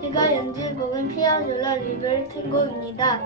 제가 연주해보은 피아졸라 리벨 탱고입니다.